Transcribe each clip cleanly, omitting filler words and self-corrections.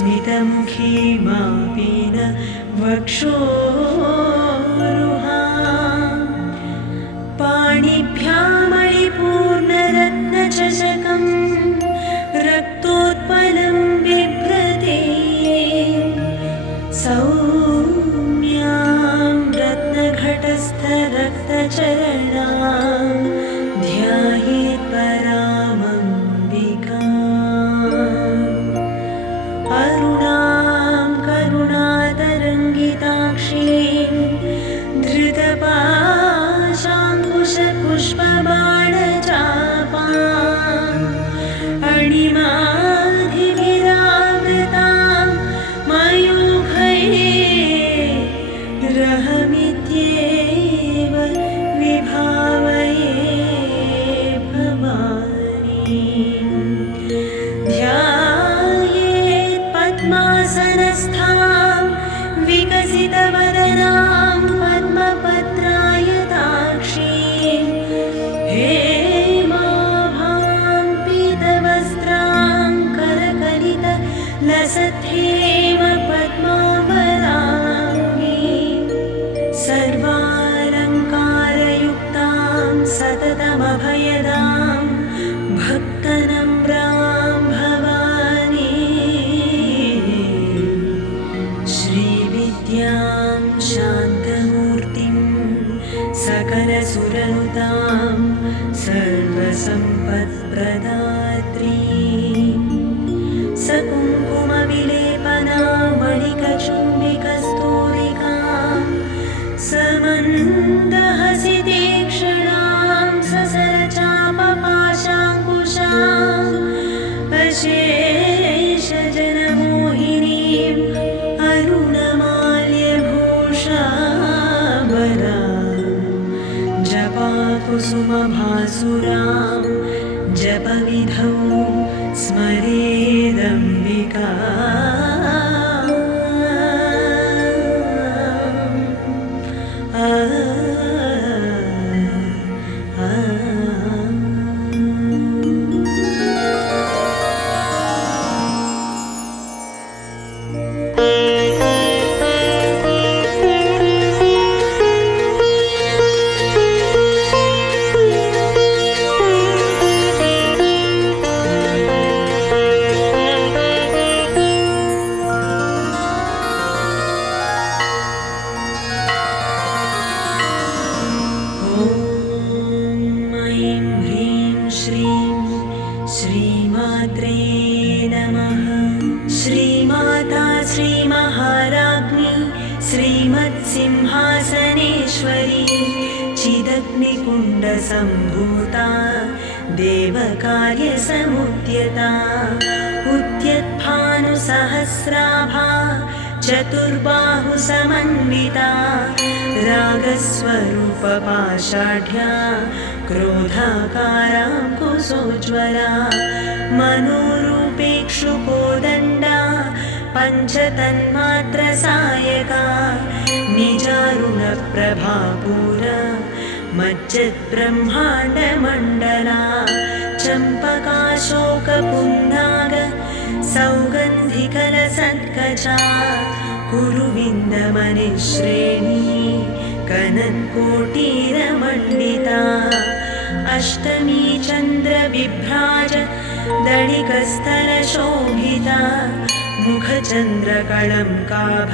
स्मितमुखी मापीन वक्षोरुहा पाणिभ्यामणिपूर्णरत्नचषकं रक्तोत्पलं बिभ्रते सौम्यां रत्नघटस्थरक्तचरणां ध्यायेत् परामम्बिकाम् अरुणां करुणातरङ्गिताक्षीं धृतपाशाङ्कुशपुष्पबाणचापाम् अणिमाधिभिरावृतां मयूखैः रहमित्येव विभावये भवानीं ध्यायेत् पद्मासनस्थां विकसितवदनां पद्मपत्रायताक्षीं हेमाभां पीतवस्त्रां करकलितलसद्धेम पद्मावराङ्गीं सर्वालङ्कारयुक्तां सततमभयदां भक्तनम्रां भवानी श्रीविद्यां शान्तमूर्तिं सकलसुरनुतां सर्वसम्पत्प्रदात्रीं सकुङ्कुमविलेपनामणिकचुम्बिकस्तूरिकां समन्दहसितीक्ष्णां ससरचापपाशाङ्कुशाम् अशेषजनमोहिनीम् अरुणमाल्यभूषाबलां जपाकुसुमभासुरां जपविधौ स्मरेदम्बिका श्रीमात्रे नमः। श्रीमाता श्रीमहाराज्ञी श्रीमत्सिंहासनेश्वरी चिदग्निकुण्डसम्भूता देवकार्यसमुद्यता उद्यद्भानुसहस्राभा चतुर्बाहुसमन्विता रागस्वरूपपाषाढ्या क्रोधाकाराङ्कुशोज्ज्वला मनोरूपेक्षुकोदण्डा पञ्चतन्मात्रसायका निजारुणप्रभापूरा मज्जद्ब्रह्माण्डमण्डला चम्पकाशोकपुन्नाग सौगन्धिकलसत्कचा कुरुविन्दमनिश्रेणी कनत्कोटीरमण्डिता अष्टमी चन्द्रविभ्राज दणिकस्थलशोभिता मुखचन्द्रकळङ्काभ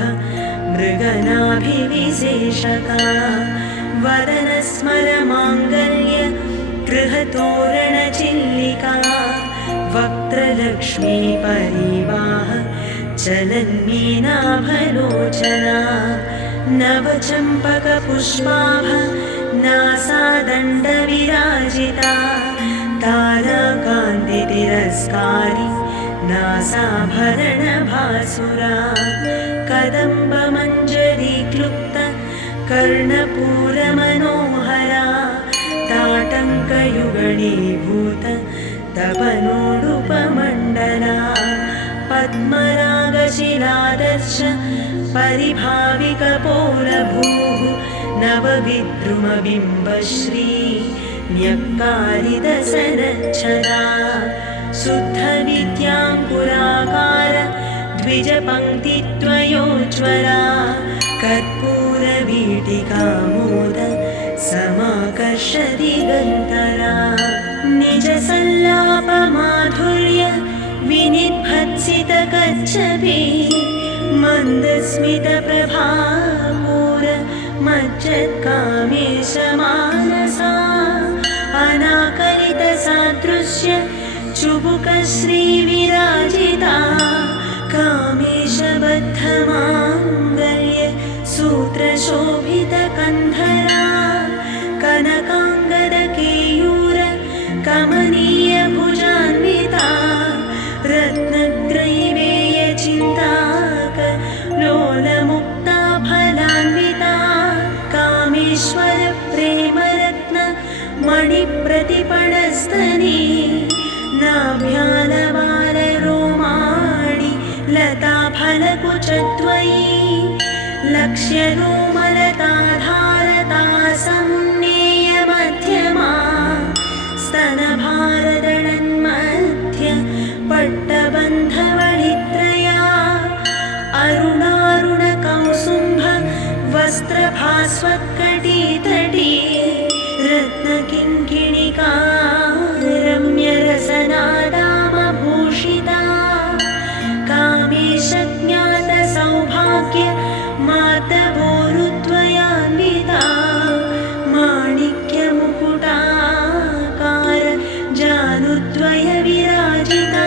मृगनाभिविशेषका वदनस्मरमाङ्गल्य गृहतोरणचिल्लिका वक्त्रलक्ष्मी परिवाह चलन्मीनाभलोचना नवचम्पकपुष्पाभ नासादण्डविराजिता ताराकान्तितिरस्कारी नासाभरणभासुरा कदम्बमञ्जरीक्लुप्त कर्णपूरमनोहरा ताटङ्कयुगणीभूत तपनोडुपमण्डला पद्मरागशिलादर्श परिभाविकपोलभूः नवविद्रुमबिम्बश्री न्यक्कारिदसनच्छदा शुद्धविद्याङ्कुराकार द्वे द्विजपङ्क्तिद्वयोज्ज्वला कर्पूरवीटिकामोद समाकर्षदिगन्तरा निजसल्लापमाधुर्य विनिभत्सितकच्छपि मन्दस्मितप्रभापूर मज्जत्कामेशमानसा अनाकलितसादृश्य चुबुकश्रीविराजिता कामेशबद्धमाङ्गल्य सूत्रशोभितकन्धरा कनकाङ्गदकेयूर कमनीयभुजान्विता रत्नग्रैवेयचिन्ताक लोलमुक्ता फलान्विता कामेश्वर प्रेमरत्न मणिप्रतिपणस्तनी नाभ्यालबालरोमाणि लताफलकुचद्वयी लक्ष्यरोमलताधारता संज्ञेयमध्यमा स्तनभारदळन्मध्य पट्टबन्धवळित्रया अरुणारुणकौसुम्भ वस्त्रभास्वत्कटीतटी रत्नकिङ्किणिका रम्यरसनादामभूषिता कामेशज्ञातसौभाग्य मातवोरुद्वयान्विता माणिक्यमुकुटाकार जानुद्वयविराजिता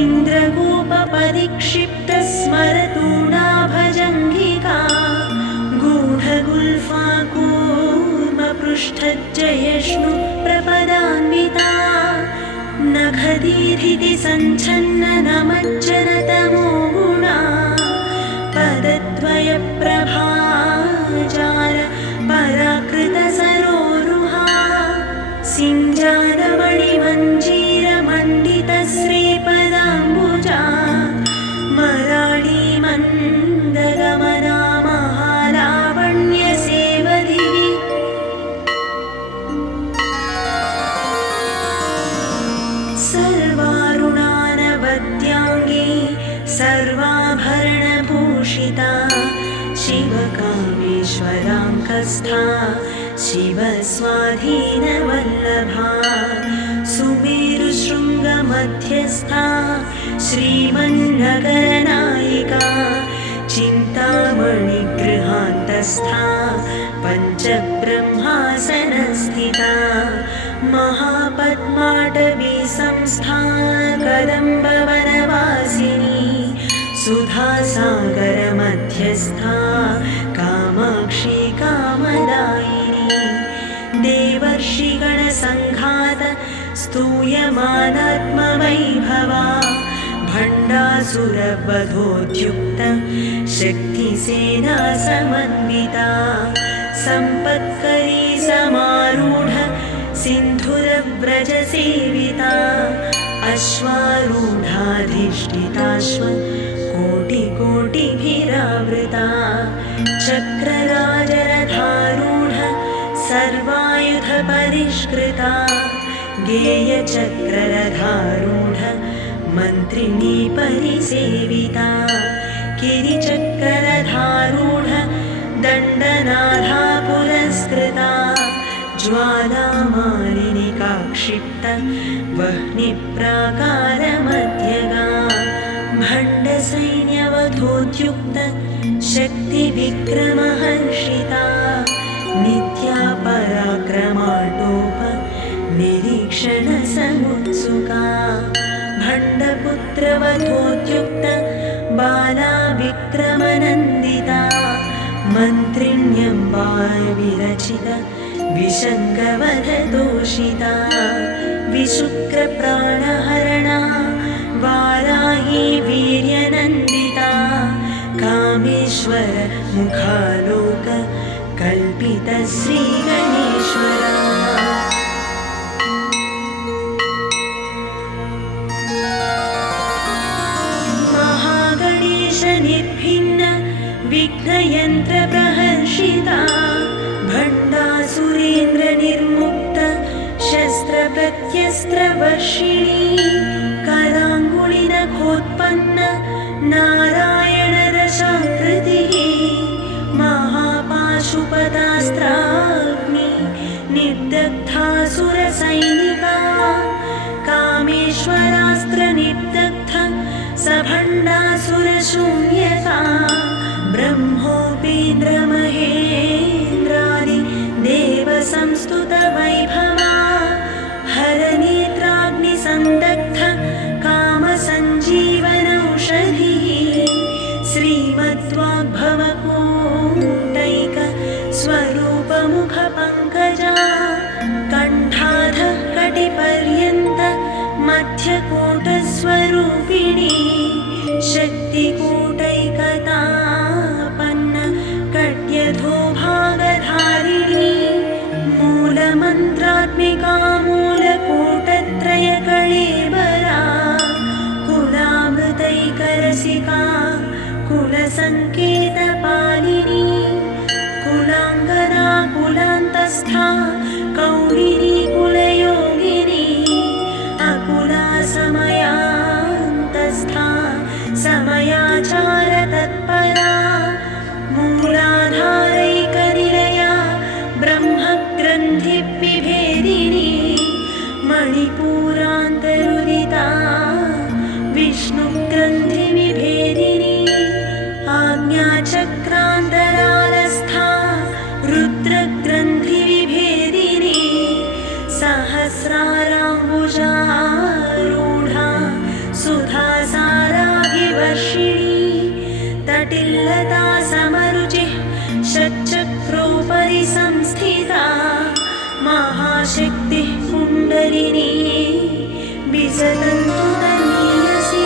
इन्द्रगोपपरिक्षिप्तस्मरतूणाभजङ्घिका गूढगुल्फाकूर्मपृष्ठज्जयष्णु प्रपदान्विता नखदीधिति सञ्छन्न नमज्जनतमो गुणा पदद्वयप्रभाजार पराकृतसरोरुहा सिञ्जानमणिमञ्जीरमण्डितश्रीपदाम्बुजा मराळीमन्दगमना महालावण्यसेवधिः सर्वारुणानवद्याङ्गी सर्वाभरणभूषिता शिवकामेश्वराङ्कस्था शिवस्वाधीनवल्लभा सुमेरुशृङ्गमध्यस्था श्रीमन्नगरनायिका चिन्तामणिगृहान्तस्था पञ्चब्रह्मासनस्थिता महापद्माटवी संस्था कदम्बवनवासिनी सुधासागरमध्यस्था कामाक्षी कामदायिनी देवर्षिगणसङ्घात स्तूयमानात्मवैभवा भण्डासुरवधोद्युक्त शक्तिसेना समन्विता सम्पत्करी समारूढ सिन्धुरव्रजसेविता अश्वारूढाधिष्ठिताश्व कोटिकोटिभिरावृता चक्रराजरथारूढ सर्वायुधपरिष्कृता गेयचक्ररथारूढ मन्त्रिणी परिसेविता गिरिचक्ररथारूढ दण्डनाथा पुरस्कृता ज्वालामालिनिका क्षिप्त वह्निप्राकारमध्यगा भण्डसैन्यवधोद्युक्त शक्तिविक्रमहर्षिता नित्या पराक्रमाटोप निरीक्षणसमुत्सुका भण्डपुत्रवधोद्युक्त बाला विक्रमनन्दिता मन्त्रिण्यम्बा विरचित विशङ्कवधदोषिता विशुक्रप्राणहरणा वाराही वीर्यनन्दिता कामेश्वर मुखालोक कल्पित श्रीगणेश्वरा महागणेश निर्भिन्न विघ्नयन्त्रप्रहर्षिता भण्डासुरेन्द्र निर्मुक्त शस्त्रप्रत्यस्त्रवर्षिणी कराङ्गुलिनघोषिता ब्रह्मोत्पन्न नारायणरसाकृतिः महापाशुपतास्त्राग्नि निर्दग्धासुरसैनिका कामेश्वरास्त्रनिर्दग्ध सभण्डासुरशून्यका ब्रह्मोपेन्द्रमहेन्द्रादि देवसंस्तुतवैभवा हरनेत्राग्निसन्दग्ध कामसञ्जीवनौषधिः श्रीमद्वाग्भवकूटैक स्वरूपमुखपङ्कजा कण्ठाधः कटिपर्यन्त मध्यकूटस्वरूपिणी शक्तिकूटैकतापन्न कट्यधोभागधारिणी मूलमन्त्रात्मिका मूलकूटत्रयकळेबरा कुलामृतैकरसिका कुलसङ्केतपालिनी कुलाङ्गना कुलान्तस्था कौलिनी कुलयोगिनी अकुला समयान्तस्था समयाचारतत्परा मूलाधारैकनिलया ब्रह्मग्रन्थिविभेदिनी मणिपूरान्तरुदिता विष्णुग्रन्थिविभेदिनी आज्ञाचक्रान्तरालस्था रुद्रग्रन्थिविभेदिनी सहस्राराम्बुजारूढा सुधासाराभिवर्षिणी तटिल्लता समरुचिः षट्चक्रोपरि संस्थिता महाशक्तिः कुण्डलिनी विसदन्तु तनीयसी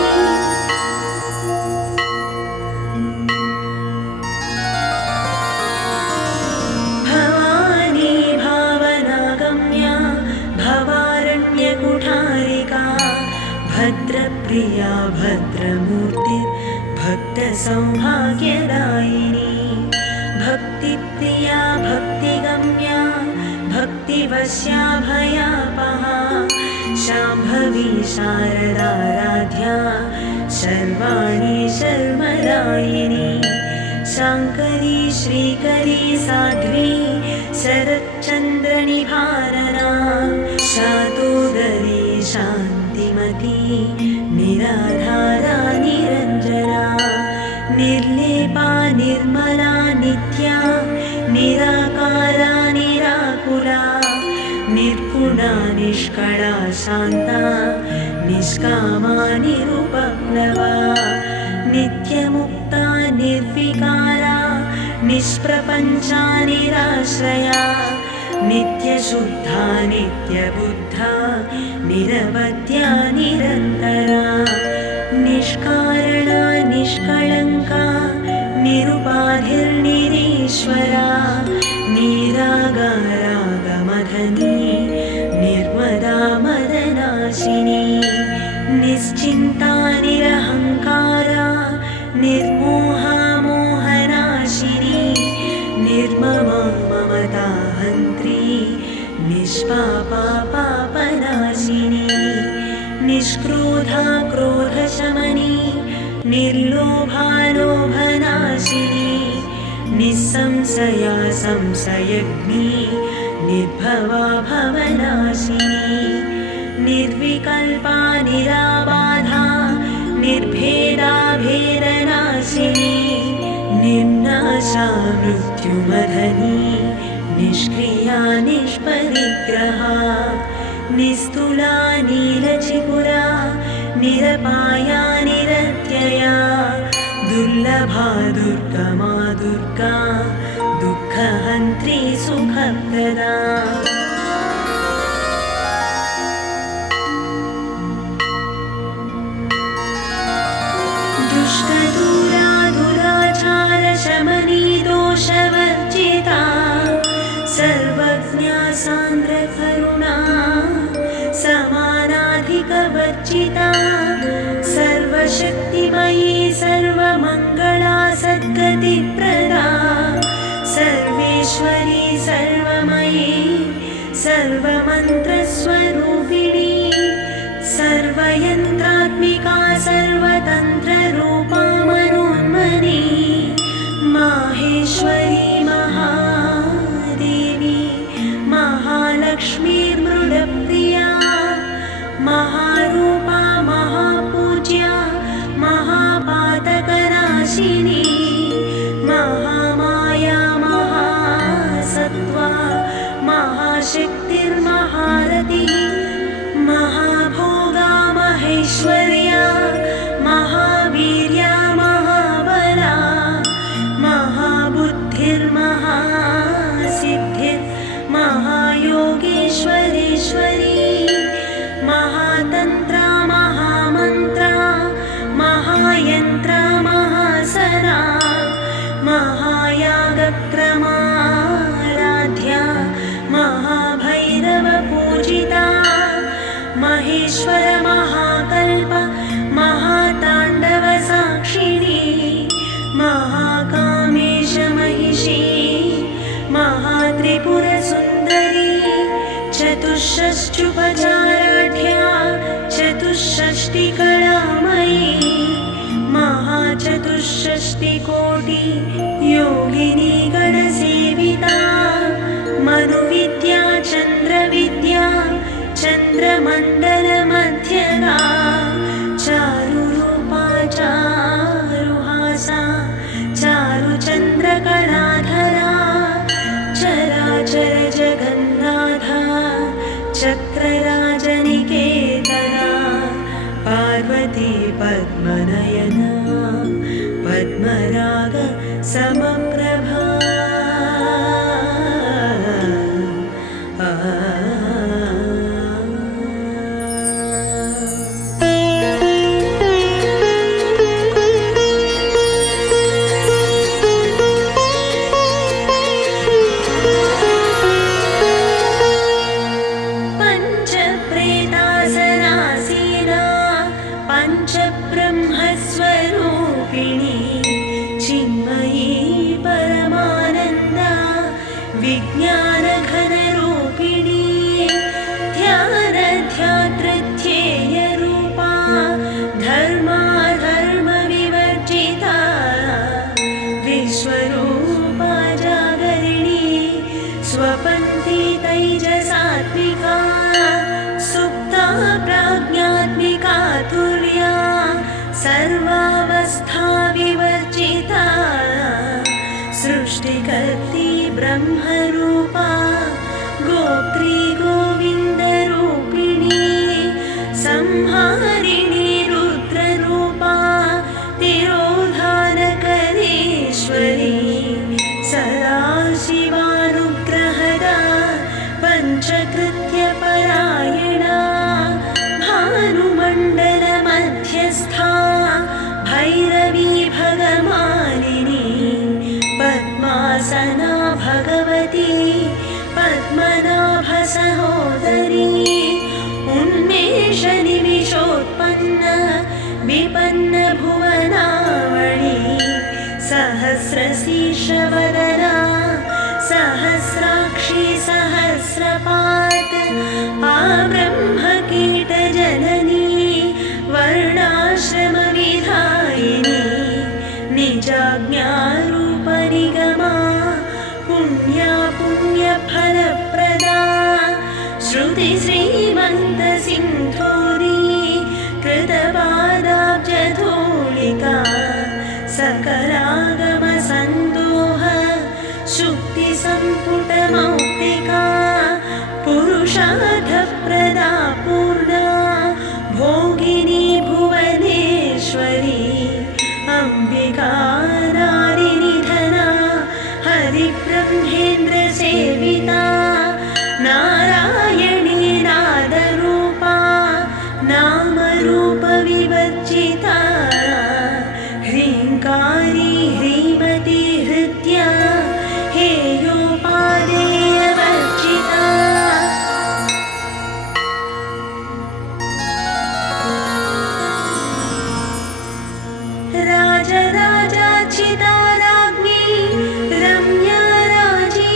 भवानी भावनागम्या भवारण्यकुठारिका भद्रप्रिया भद्रमूर्तिर्भक्तसौभाग्यदायिनी भक्तिप्रिया भक्तिगम्या भक्तिवश्या भयापहा शाम्भवी शारदाराध्या शर्वाणी शर्मदायिनी शाङ्करी श्रीकरी साध्वी शरच्चन्द्रनिभारना शातोदरी शान्तिमती निराधारा निरञ्जना निर्लेपा निर्मला नित्या निराकारा निराकुला निर्गुणा निष्कळा शान्ता निष्कामा निरुपप्लवा नित्यमुक्ता निर्विकारा निष्प्रपञ्चा निराश्रया नित्यशुद्धा नित्यबुद्धा निरवध्या निरन्तरा निष्कारणा निष्कळङ्का निरुपाधिर्निरीश्वरा निरागारागमधनी निर्मदा मदनाशिनी निश्चिन्ता निरहङ्कारा निर्मोहा मोहनाशिनी निर्ममा ममता हन्त्री निष्पापा पापनाशिनी निष्क्रोधा क्रोधशमनी निर्लोभा लोभनाशिनी निस्संशया संशयग्नी निर्भवा भवनाशिनी निर्विकल्पा निराबाधा निर्भेदा भेदनाशिनी निर्नाशा मृत्युमधनी निष्क्रिया निष्परिग्रहा निस्तुला नीलचिपुरा निरपाया निरत्यया दुर्लभा दुर्गमा दुर्गा दुःखहन्त्री सुखप्रदा दुष्टदूरा दुराचारशमनी दोषवर्जिता सर्वज्ञा सान्द्रकरुणा समानाधिकवर्जिता सर्वशक्तिमयी सर्वमङ्गला सद्गतिप्रदा सर्वेश्वरी सर्वमयी सर्वमन्त्रस्वरूपिणी सर्वयन्त्रात्मिका सर्व महानाशिनी महामाया महासत्त्वा महाशक्तिर्महारथिः महाभोगा महेश्वर्या महावीर्या महाबला महाबुद्धिर्महासिद्धिर्महायोगेश्वरीश्वरी महातन्त्रा महामन्त्रा महायन्त्रा महासना महायागक्रमाराध्या महाभैरवपूजिता महेश्वर महाकल्प महाताण्डवसाक्षिणी महाकामेश महिषी महात्रिपुरसुन्दरी चतुष्षष्ट्युपचाराढ्या चतुष्षष्टिकलामयी महाचतुष्षष्टिकोटि योगिनी गणसेविता मनुविद्या चन्द्रविद्या चन्द्रमण्डलमध्यगा चारुरूपा चारुहासा चारुचन्द्रकलाधरा चराचर जगन्नाथा चक्रराजनिकेतना पार्वती पद्मनयना पद्मराग समप्रभा पञ्चप्रेतासनासीना पञ्चब्रह्मस्वरूपिणी चिन्मयी परमानन्दा विज्ञानघनरूपिणी ध्यानध्यातृध्येयरूपा धर्माधर्मविवर्जिता विश्वरूपा जागरिणी स्वपन्थी तैजसात्मिका सुप्ता प्राज्ञात्मिका तुर्या सर्वावस्था विवर्जिता सृष्टिकर्त्री ब्रह्मरूपा गोत्री गोविन्दरूपिणी संहारिणी रुद्ररूपा तिरोधानकरेश्वरी सदाशिवानुग्रहदा पञ्चकृत्यपरायणा भानुमण्डलमध्यस्था भैरवी भगमालिनी पद्मासना भगवती पद्मनाभसहोदरी उन्मेषनिमिषोत्पन्न विपन्नभुवनावळी सहस्रशीर्षवदना सहस्राक्षी सहस्रपाद आब्रह्मकीटजननी वर्णाश्रमविधायिनी निजाज्ञारूपनिगमा पुण्या पुण्यफलप्रदा श्रुतिश्रीमन्तसिन्धूरी कृतपादाब्जधूलिका सकलागमसन्दोह शुक्तिसम्पुटमौक्तिका पुरुषार्थप्रदा पूर्णा भोगिनी भुवनेश्वरी अम्बिका नारिनिधना हरिब्रह्मेन्द्रसेविता नारायणी नादरूपा नामरूपविवर्जिता ह्रीङ्कारी ह्रीमती हृद्या हेयोपादेयवर्जिता राजराजार्चिता राज्ञी रम्या राजी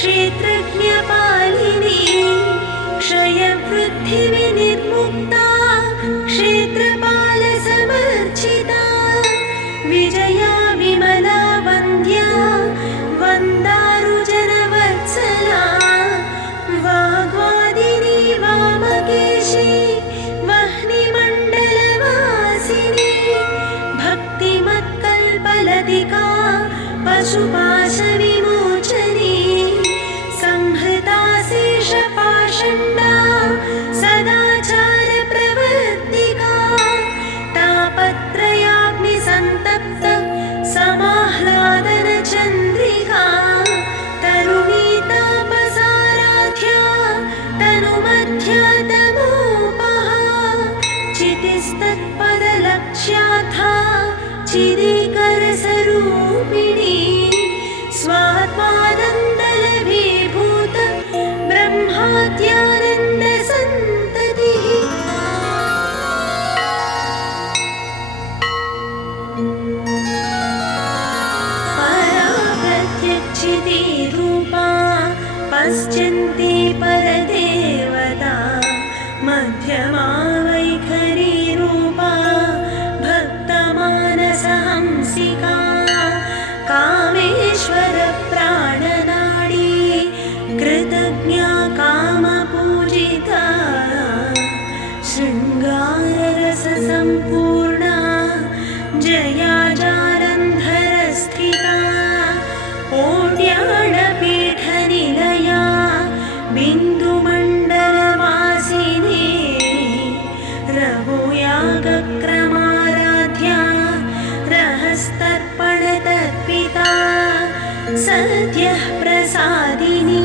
क्षेत्रज्ञपालिनी क्षयवृद्धिविनिर्मुक्ता क्षेत्रपालसमर्चिता विजया विमला वन्द्या वन्दारुजनवत्सला वाग्वादिनी वामकेशी वह्निमण्डलवासिनी भक्तिमत्कल्पलतिका पशुपाशविमोचनी संहृता शेषपाषण्डा सदाचारप्रवर्तिका तापत्रयाग्निसन्तप्त समाह्लादनचन्द्रिका तरुणी तापसाराध्या तनुमध्या तमोपहा चितिस्तत्पदलक्ष्याथा चिदिकरसरूपिणी स्वात्मानन्दलभीभूत ब्रह्माद्यानन्दसन्ततिः परा प्रत्यक्षितिरूपा पश्यन्ति परदेवता मध्यमा वैखरीरूपा भक्तमानसहंसिका कामेश्वरप्राणनाडी कृतज्ञा कामपूजिता शृङ्गाररससम्पूर्णा जया जालन्धरस्थिता ओड्याणपीठनिलया बिन्दुमण्डलवासिनी रघुयागक्रमाराध्या रहस्तर्पणतर्पिता सद्यः प्रसादिनी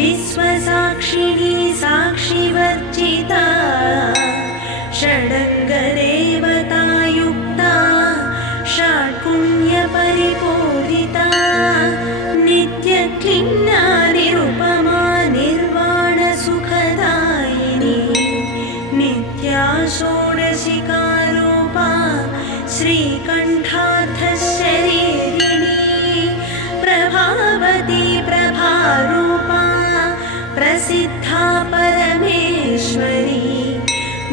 विश्वसाक्षिणी साक्षिवर्जिता षडङ्गदेवतायुक्ता षट्पुण्यपरिपूरिता नित्यक्लिन्ना निरुपमा निर्वाणसुखदायिनी नित्या षोडशिकारूपा श्रीकण्ठार्थशरीरिणी प्रभावती प्रभारूपा प्रसिद्धा परमेश्वरी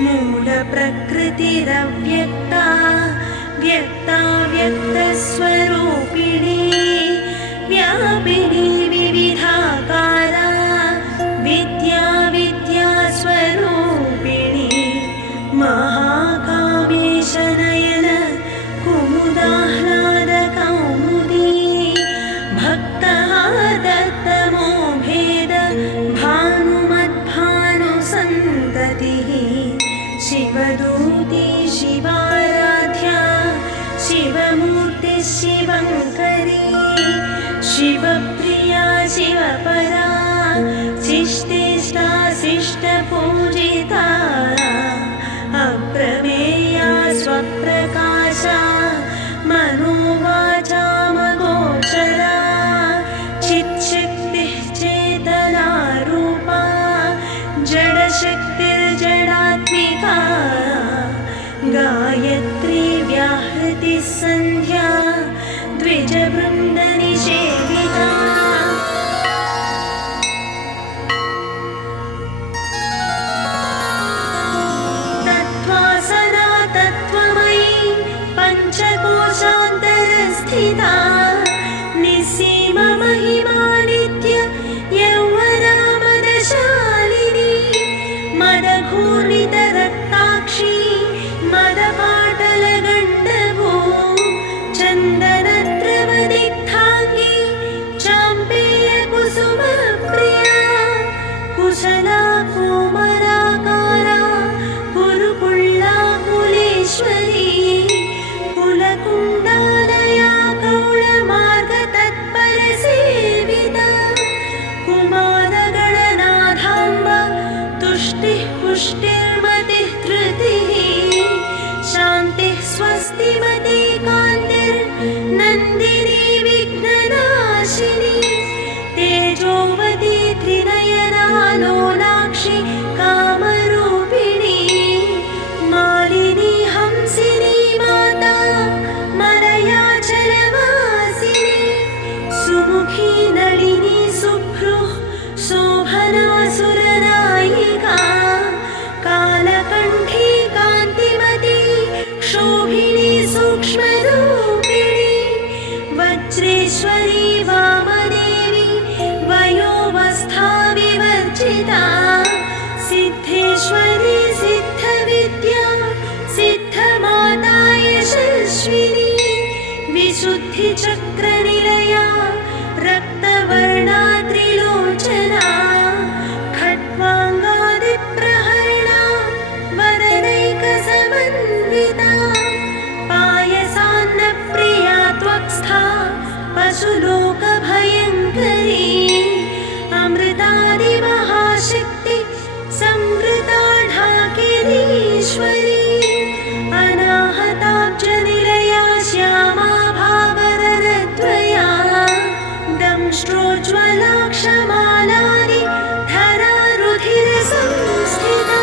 मूलप्रकृतिरव्यक्ता व्यक्ता व्यक्तस्वरूपिणी व्यापिनी विविधाकारा विद्या विद्यास्वरूपिणी महाकामेशनयन कुमुदाह्लादकौमुदी भक्तः दत्तमोभेद भानुमद्भानुसन्ततिः शिवदूती शिवाराध्या शिवमूर्तिः शिवङ्करी शिवप्रिया शिवपरा शिष्टेष्टा शिष्टपूजिता अप्रमेया स्वप्रकाशा मनोवाचामगोचरा चित्शक्तिः चेतनारूपा जडशक्तिर्जडात्मिका गायत्री व्याहृतिः सन्ध्या द्विजवृन्दनिषेविता तत्त्वासना तत्त्वमयी पञ्चकोशान्तरस्थिता निःसीममहिमानित्य यौवनामदशालिनी मदघूर्णितरक्ताक्षी मदपाटलगण्डभू चन्दनद्रवदिग्धाङ्गी चाम्पेयकुसुमप्रिया कुशला कोमलाकारा कुरुकुल्लाकुलेश्वरी कुलकुण्डालया कौळमार्गतत्परसेविता कुमारगणनाथाम्बा तुष्टिः पुष्टिर्मतिः धृतिः शान्तिः स्वस्तिमती कान्तिर्नन्दिनी विघ्ननाशिनी तेजोवती त्रिनयना लोलाक्षि कामरूपिणी मालिनी हंसिनी माता मलयाचलवासिनी सुमुखी नलिनी सुप्रिया प्रोज्ज्वलाक्षमालानि धरा रुधिरसंस्थिता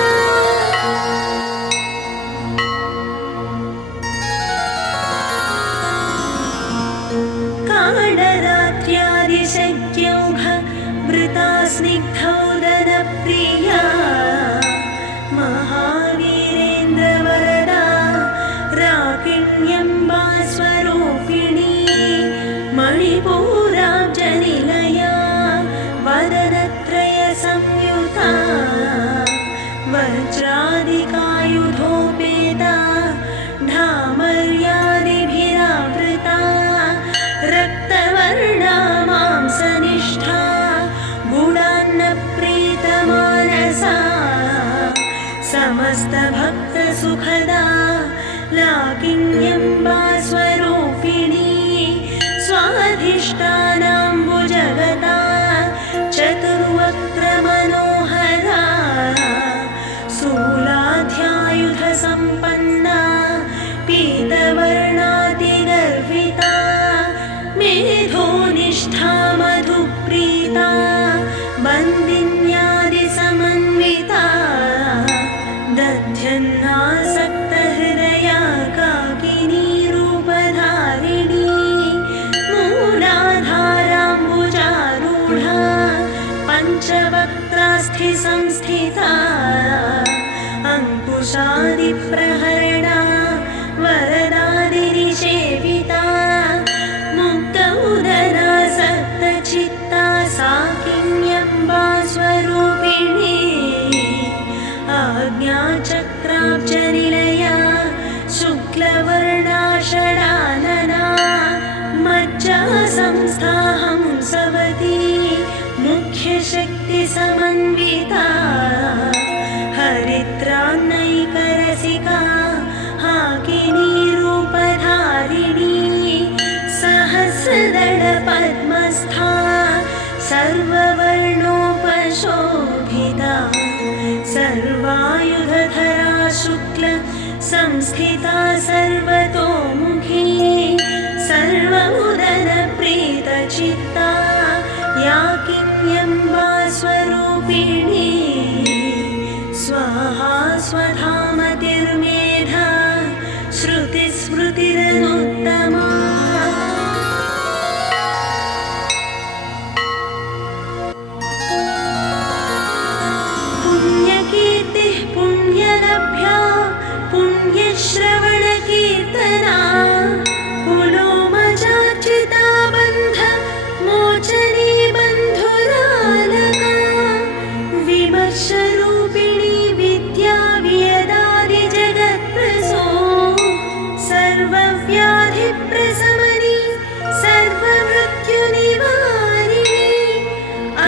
कालरात्र्यादिशक्यौघ वृता स्निग्धौदनप्रिया महावीरेन्द्रवरदा राकिण्यम्बा स्वरूपिणी मणिपूराब्जनिलया वदनत्रयसंयुता वज्रादिकायुधोपेता ढामर्यादिभिरावृता रक्तवर्णा मांसनिष्ठा गुणान्नप्रीतमानसा समस्तभक्तसुखदा लाकिन्यम्बा स्वरूपिणी स्वाधिष्ठानाम्बुजगता चतुर्वक्त्रमनोहरा शूलाध्यायुधसम्पन्ना पीतवर्णातिगर्विता मेधोनिष्ठा मधुप्रीता बन्दिन्यादिसमन्विता दध्यन्नासक्तहृदया काकिनी रूपधारिणी मूलाधाराम्बुजारूढा पञ्चवक्त्रास्थिसंस्थिता अङ्कुशादिप्रहरणा वरदादिनिषेविता मुक्तौदरासक्तचित्ता साकिन्यम्बा स्वरूपिणी आज्ञाचक्राब्जनिलया शुक्लवर्णा षडानना मज्जासंस्था हंसवती मुख्यशक्तिसमन्विता हरिद्रान्नैकरसिका हाकिनी रूपधारिणी सहस्रदलपद्मस्था सर्ववर्णोपशोभिता सर्वायुधधरा शुक्ल संस्थिता सर्वतोमुखी सर्वमुदनप्रीतचित्ता याकिन्यम्बा स्वरूपिणी स्वाहा स्वधामतिर्मेधा श्रुतिस्मृतिरनुत्तमा पुण्यकीर्तिः पुण्यलभ्या पुण्यश्रवणकीर्तना पुलोमजार्चिता बन्ध मोचनी बन्धुरालका विमर्शरूपिणी विद्या वियदादिजगत्प्रसो सर्वव्याधिप्रशमनी सर्वमृत्युनिवारिणी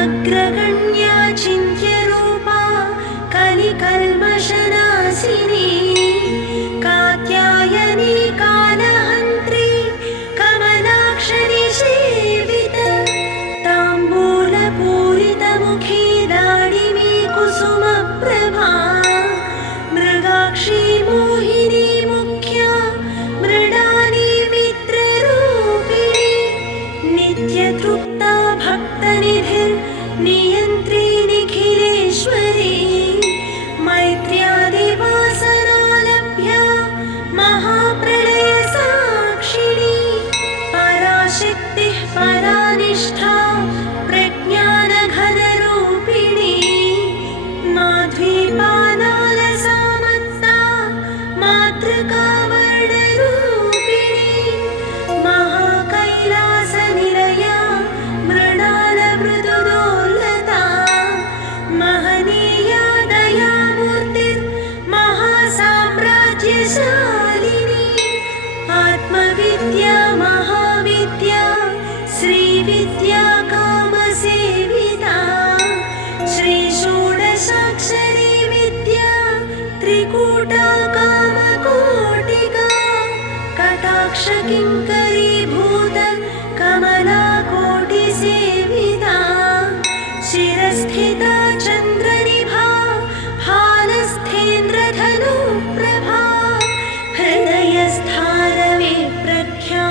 अग्रगण्या चिन्त्यरूपा कलिकल्मषनाशिनी कात्यायनी कालहन्त्री कमलाक्षनिषेवित ताम्बूलपूरितमुखी दाडिमी कुसुमप्रभा मृगाक्षी मोहिनी मुख्या मृडानी मित्ररूपिणी नित्यतृप्ता भक्तनिधिर्नियन्त्री निखिलेश्वरी मैत्र्यादिवासनालभ्या महाप्रलयसाक्षिणी पराशक्तिः परानिष्ठा प्रज्ञानघनरूपिणी माध्वीपानालसामत्ता मातृकावर्णरूपिणी महाकैलासनिलया मृणालमृदुदोलता महनीया दयामूर्तिर्महासाम्राज्यशालिनी आत्मविद्या महाविद्या श्रीविद्या कामसेविता श्रीषोडशाक्षरी विद्या त्रिकूटा कामकोटिका कटाक्षकिङ्करीभूत कमलाकोटिसेविता शिरस्थिता चन्द्रनिभा फालस्थेन्द्रधनुप्रभा हृदयस्थारविप्रख्या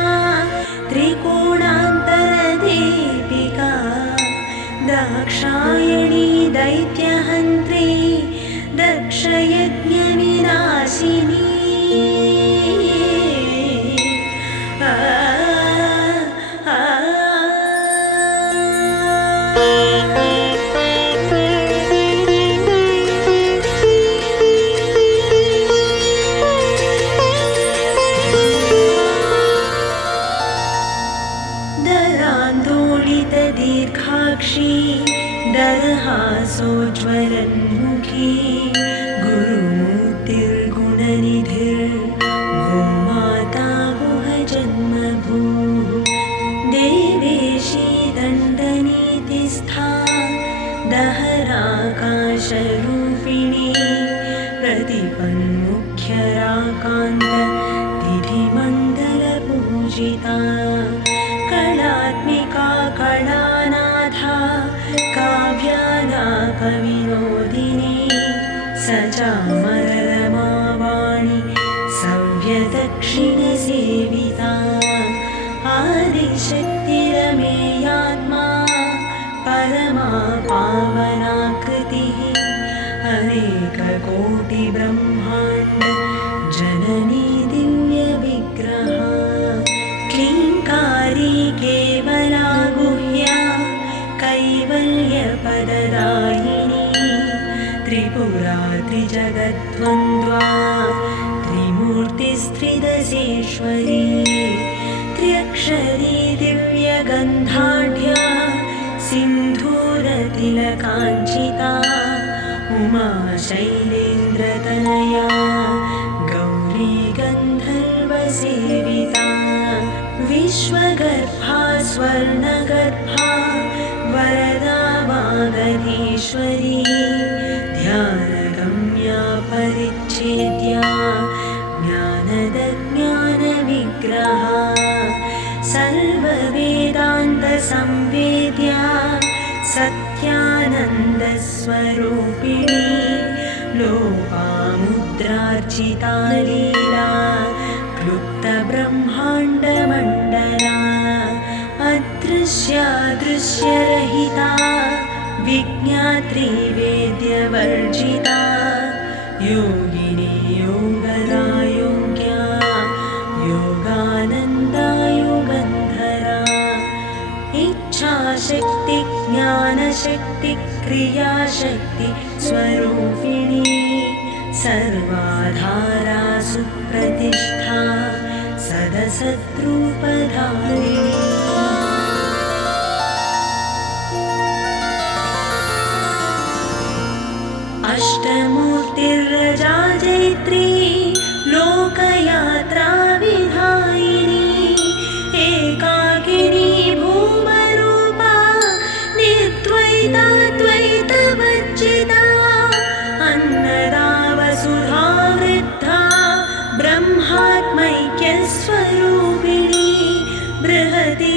त्रिकोणान्तरदीपिका दाक्षायणी दैत्यहन्त्री दक्षयज्ञविनाशिनी दीर्घाक्षी दरहासोज्ज्वलन्मुखी गुरुमूर्तिर्गुणनिधिर्गोमाता गुहजन्मभूः देवेशी दण्डनीतिस्था दहराकाशरूपिणी प्रतिपन्मुख्यराकान्त तिथिमण्डलपूजिता कलात्मिका कलानाथा काव्यालापविनोदिनी सचामररमावाणी सव्यदक्षिणसेविता आदिशक्तिरमेयात्मा परमा पावनाकृतिः अनेककोटिब्रह्माण्ड जननी दिव्यविग्रहा क्लीङ्कारी केवला गुह्या कैवल्यपददायिनी त्रिपुरा त्रिजगद्वन्द्वा त्रिमूर्तिस्त्रिदशेश्वरी त्र्यक्षरी दिव्यगन्धाढ्या सिन्धूरतिलकाञ्चिता उमा शैलेन्द्रतनया गौरी गन्धर्वसेविता विश्वगर्भा स्वर्णगर्भा वरदा वागधीश्वरी ध्यानगम्या परिच्छेद्या ज्ञानदज्ञानविग्रहा सर्ववेदान्तसंवेद्या सत्यानन्दस्वरूपिणी लोपामुद्रार्चिता लीला क्लुप्तब्रह्माण्डमण्डला अदृश्यादृश्यरहिता विज्ञात्री वेद्यवर्जिता योगिनी योगदा योग्या योगानन्दा युगन्धरा इच्छाशक्ति ज्ञानशक्ति क्रियाशक्ति स्वरूपिणी सर्वाधारा सुप्रतिष्ठा सदसद्रूपधारिणी अष्टमूर्तिर्रजा जैत्री लोकयात्रा विधायिनी एकाकिनी भूमरूपा निर्द्वैता द्वैतवर्जिता अन्नदा वसुधा वृद्धा ब्रह्मात्मैक्यस्वरूपिणी बृहती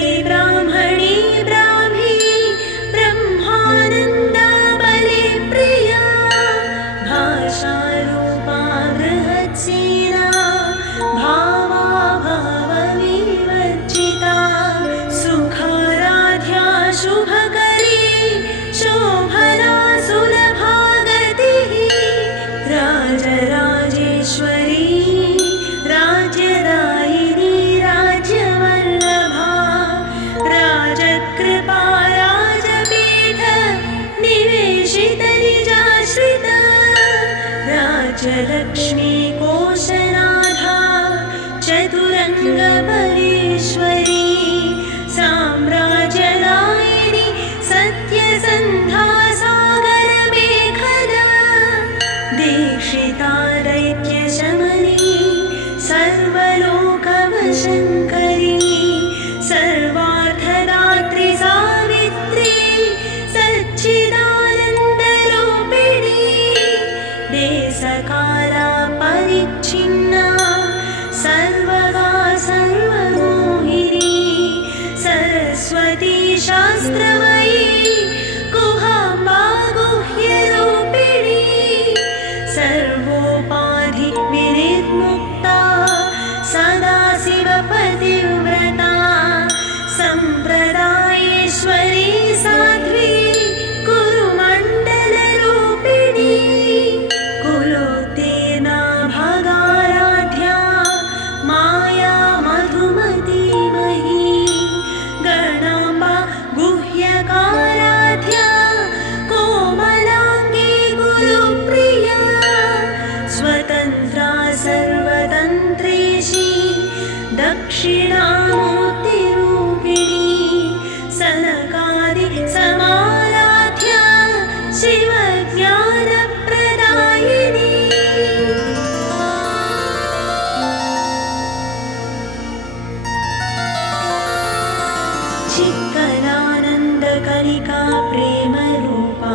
कालिका प्रेमरूपा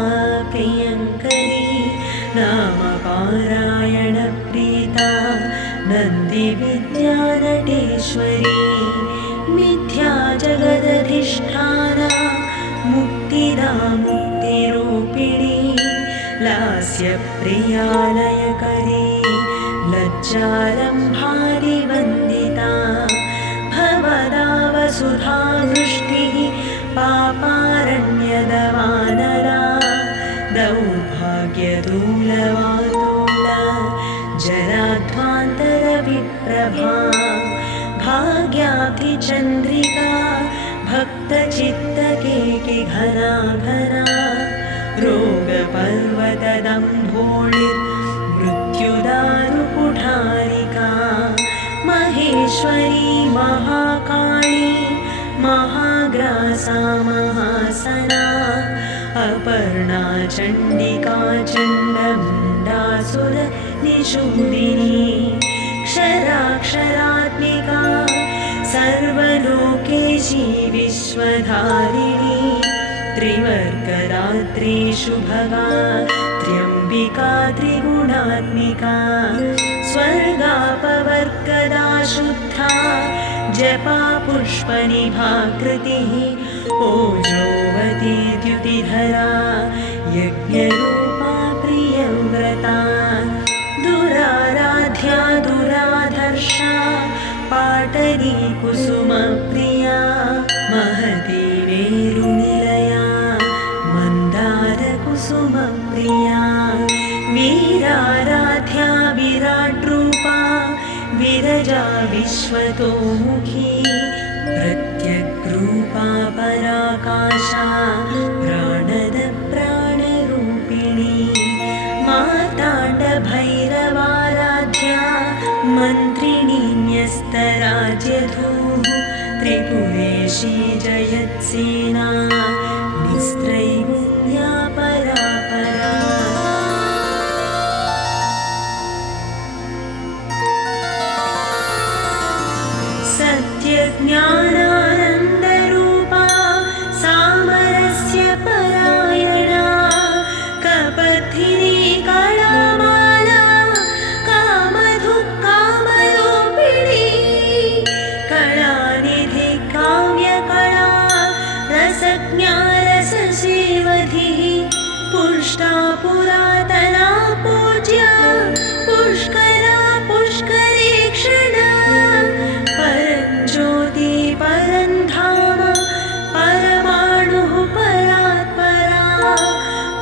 प्रियङ्करी नामपारायणप्रीता नन्दिविद्यानटेश्वरी मिथ्या जगदधिष्ठाना मुक्तिदा मुक्तिरूपिणी लास्यप्रियालयकरी लज्जारम्भादिवन्दिता भवदावसुधा वृष्टिः पापारण्यदवानरा दौर्भाग्यदूलवातूल जराध्वान्तरविप्रभा भाग्याब्धिचन्द्रिका भक्तचित्तकेकिघना घना रोगपर्वतदम्भोळिर्मृत्युदारुकुठारिका महेश्वरी महाकाली महाग्रासा महासना अपर्णा चण्डिका चण्डमुण्डासुर निषूदिनी क्षराक्षरात्मिका सर्वलोकेशी विश्वधारिणी त्रिवर्गरात्रि शुभगा त्र्यम्बिका त्रिगुणात्मिका स्वर्गापवर्गदा शुद्धा जपा पुष्पनिभाकृतिः ओजोवती द्युतिधरा यज्ञरूपा प्रियव्रता दुराराध्या दुराधर्षा पाटली कुसुमप्रिया महती मेरुनिलया मन्दारकुसुमप्रिया वीराराध्या विराट्रूपा विरजा विश्वतोमुखी प्रत्यग्रूपा पराकाशा प्राणद प्राणरूपिणी मार्ताण्डभैरवाराध्या मन्त्रिणी न्यस्तराज्यधूः त्रिपुरेशी जयत्सेना निस्त्रैगुण्या परापरा सत्यज्ञानानन्दरूपा सामरस्य परायणा कपथिनी कलामाला कामधुक्कामरूपिणी कलानिधि काव्यकला रसज्ञा रससेवधिः पुष्टा पुरातना पूज्या पुष्करा पुष्करेक्षणा परञ्ज्योति परन्धाम परमाणुः परात्परा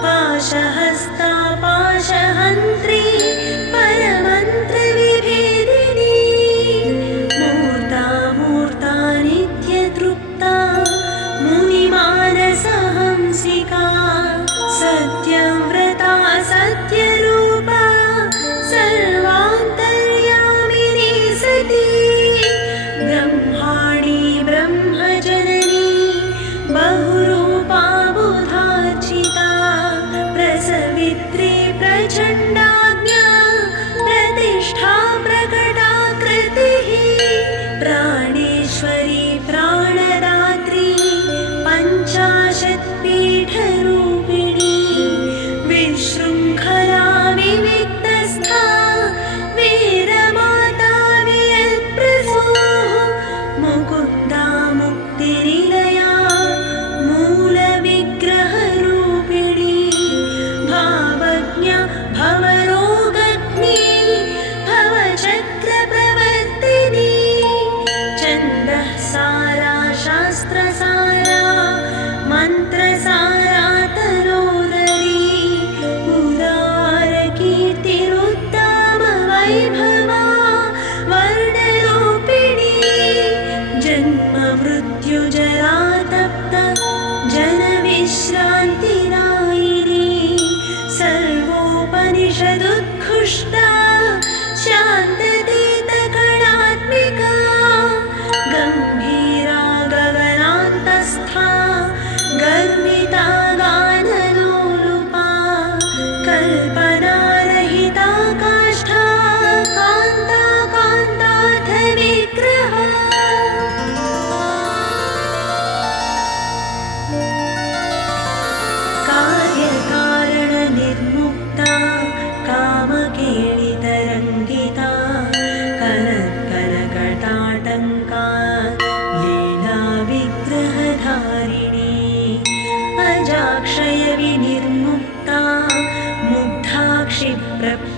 पाशहस्ता पाशहन्त्री परमन्त्रविभेदिनी मूर्ता मूर्ता नित्यतृप्ता मुनिमानसहंसिका सत्यव्रता सत्यरूपा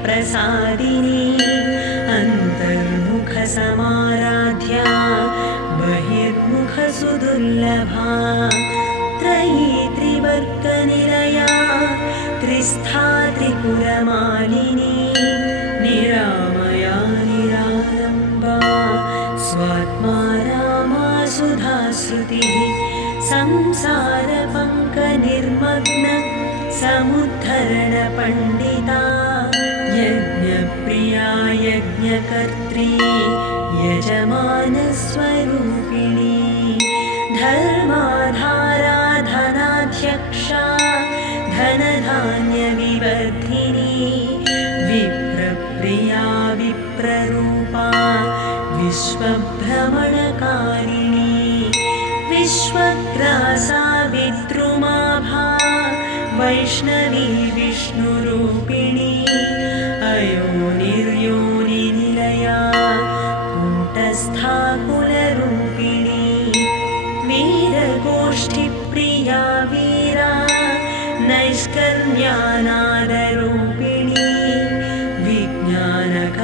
प्रसादिनी अन्तर्मुखसमाराध्या बहिर्मुखसुदुर्लभा त्रयी त्रिवर्गनिलया त्रिस्था त्रिपुरमालिनी निरामया निरालम्बा स्वात्मा रामा सुधाश्रुतिः संसारपङ्कनिर्मग्न समुद्धरणपण्डिता यज्ञप्रिया यज्ञकर्त्री यजमानस्वरूपिणी धर्माधारा धनाध्यक्षा धनधान्यविवर्धिनी विप्रप्रिया विप्ररूपा विश्वभ्रमणकारिणी विश्वग्रासा विद्रुमाभा वैष्णवी विष्णुरूपिणी अयोनिर्योनिनिलया कूटस्था कुलरूपिणी वीरगोष्ठिप्रिया वीरा नैष्कर्म्यानादरूपिणी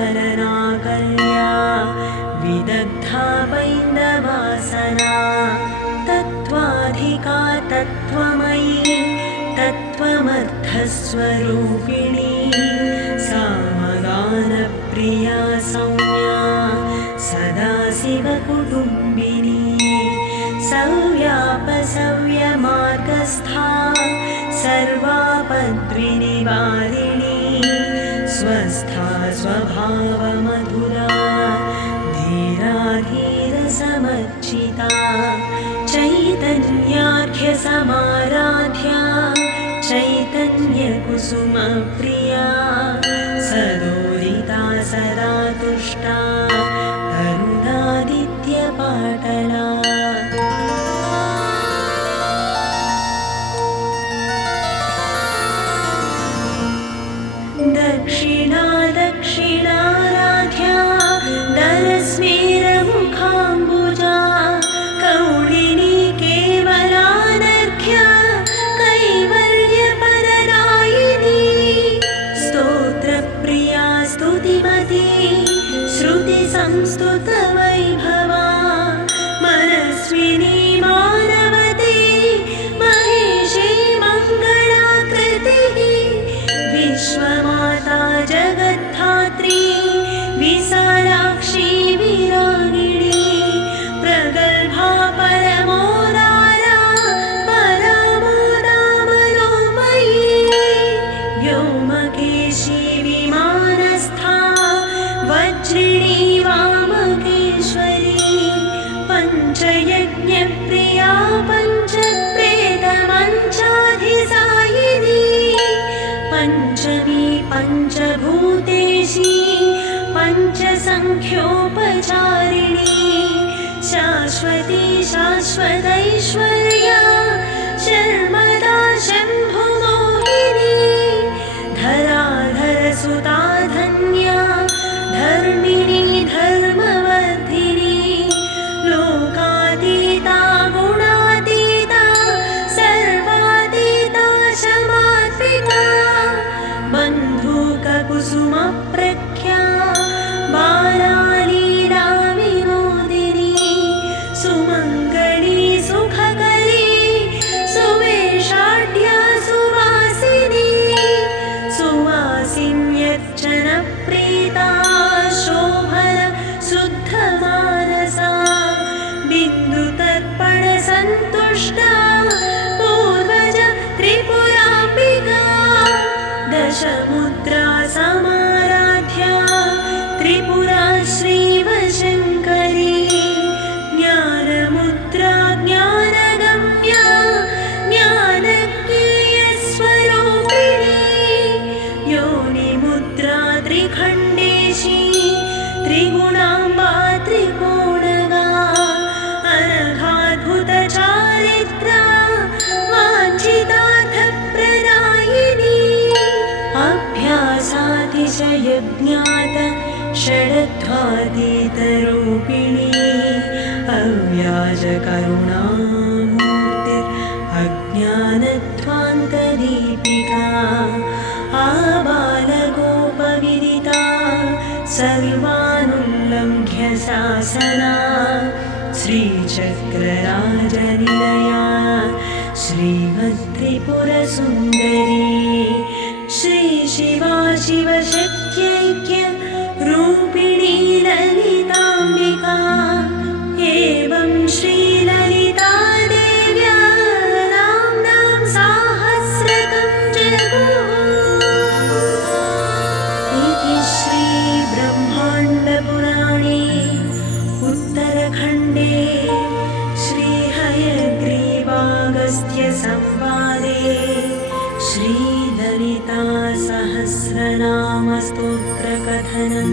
विज्ञानकलनाकल्या विदग्धा पैन्दवासना तत्त्वाधिका तत्त्वमयी तत्त्वमर्थस्वरूपिणी सामगानप्रिया सौम्या सदाशिवकुटुम्बिनी सव्यापसव्यमार्गस्था सर्वापद्विनिवारिणी स्वस्था स्वभावमधुरा धीराधीरसमर्चिता चैतन्याख्यसमाराध्या चैतन्यकुसुमप्रिया सदोदिता सदा तुष्टा तरुणादित्यपाटला दक्षिणा दक्षिणाराध्या दरस्मेरमुखाम्बुजा कौलिनी केवलानर्घ्या कैवल्यपददायिनी स्तोत्रप्रिया स्तुतिमती श्रुतिसंस्तुतवैभवा मनस्विनी मानवती महेशी मङ्गलाकृतिः विश्वमाता जगद्धात्री विशालाक्षी विरागिणी प्रगल्भा परमोदारा परामोदामनोमयी व्योमकेशी विमानस्था वज्रिणी वामकेश्वरी पञ्चयज्ञप्रिया पञ्चप्रेतमञ्चाधिसायिनी पञ्चमी पञ्चभूतेशी पञ्चसङ्ख्योपचारिणी शाश्वती शाश्वतैश्वर्या शर्मदा शम्भुमोहिनी धराधरसुता धन्या धर्मिणी धर्मवर्धिनी लोकातीता गुणातीता सर्वातीता शमात्मिका बन्धुककुसुमप्रख्या बालालीला विनोदिनी सुमङ्गली सुखकरी सुवेशाढ्या सुवासिनी सुवासिन्यर्चनप्रीता शोभन शुद्धमानसा बिन्दुतर्पणसन्तुष्टा पूर्वज त्रिपुराम्बिका दशमुद्रा समाराध्या त्रिपुरा श्रीवशङ्करी ज्ञानमुद्रा ज्ञानगम्या ज्ञानज्ञेयस्वरूपिणी योनिमुद्रा त्रिखण्डेशी त्रिगुणाम्बा त्रिकोणगा अनघाद्भुतचारित्रा वाञ्छितार्थप्रदायिनी अभ्यासातिशयज्ञात षडध्वातीतरूपिणी अव्याजकरुणामूर्तिरज्ञानध्वान्तदीपिका आबालगोपवि सविवानुल्लङ्घ्य शासना श्रीचक्रराजनिलया श्रीमत्त्रिपुरसुन्दरी श्रीशिवा शिवशक्त्यैक्य रूपिणी ललिताम्बिका एवं श्रीललिता देव्या नाम्नां साहस्रकं जगुः इति श्रीब्रह्माण्डपुराणे उत्तरखण्डे श्रीहयग्रीवागस्त्यसंवादे श्रीललितासहस्रनामस्तोत्रकथनं